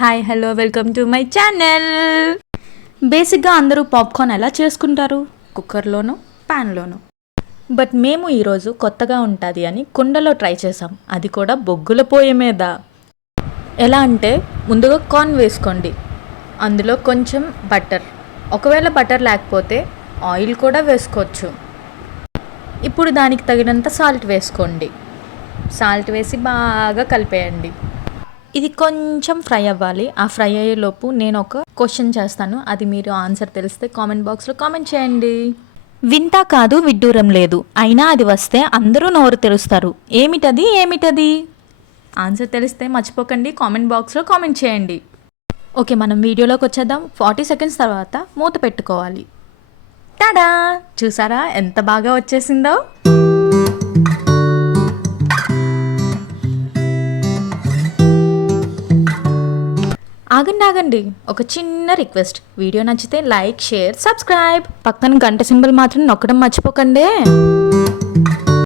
Hi hello welcome to my channel. బేసిక్గా అందరూ popcorn ఎలా చేసుకుంటారు? కుక్కర్లోనూ ప్యాన్లోనూ. బట్ మేము ఈరోజు కొత్తగా ఉంటుంది అని కుండలో ట్రై చేసాం, అది కూడా బొగ్గుల పొయ్యి మీద. ఎలా అంటే ముందుగా కార్న్ వేసుకోండి, అందులో కొంచెం బటర్, ఒకవేళ బటర్ లేకపోతే ఆయిల్ కూడా వేసుకోవచ్చు. ఇప్పుడు దానికి తగినంత సాల్ట్ వేసుకోండి. సాల్ట్ వేసి బాగా కలిపేయండి. ఇది కొంచెం ఫ్రై అవ్వాలి. ఆ ఫ్రై అయ్యేలోపు నేను ఒక క్వశ్చన్ చేస్తాను, అది మీరు ఆన్సర్ తెలిస్తే కామెంట్ బాక్స్లో కామెంట్ చేయండి. వింత కాదు విడ్డూరం లేదు, అయినా అది వస్తే అందరూ నోరు తెరుస్తారు. ఏమిటది? ఆన్సర్ తెలిస్తే మర్చిపోకండి కామెంట్ బాక్స్లో కామెంట్ చేయండి. ఓకే, మనం వీడియోలోకి వచ్చేద్దాం. 40 సెకండ్స్ తర్వాత మూత పెట్టుకోవాలి. టాడా! చూసారా ఎంత బాగా వచ్చేసిందో? ఆగండి, ఒక చిన్న రిక్వెస్ట్. వీడియో నచ్చితే లైక్, షేర్, సబ్స్క్రైబ్, పక్కన గంట సింబల్ మాత్రం నొక్కడం మర్చిపోకండి.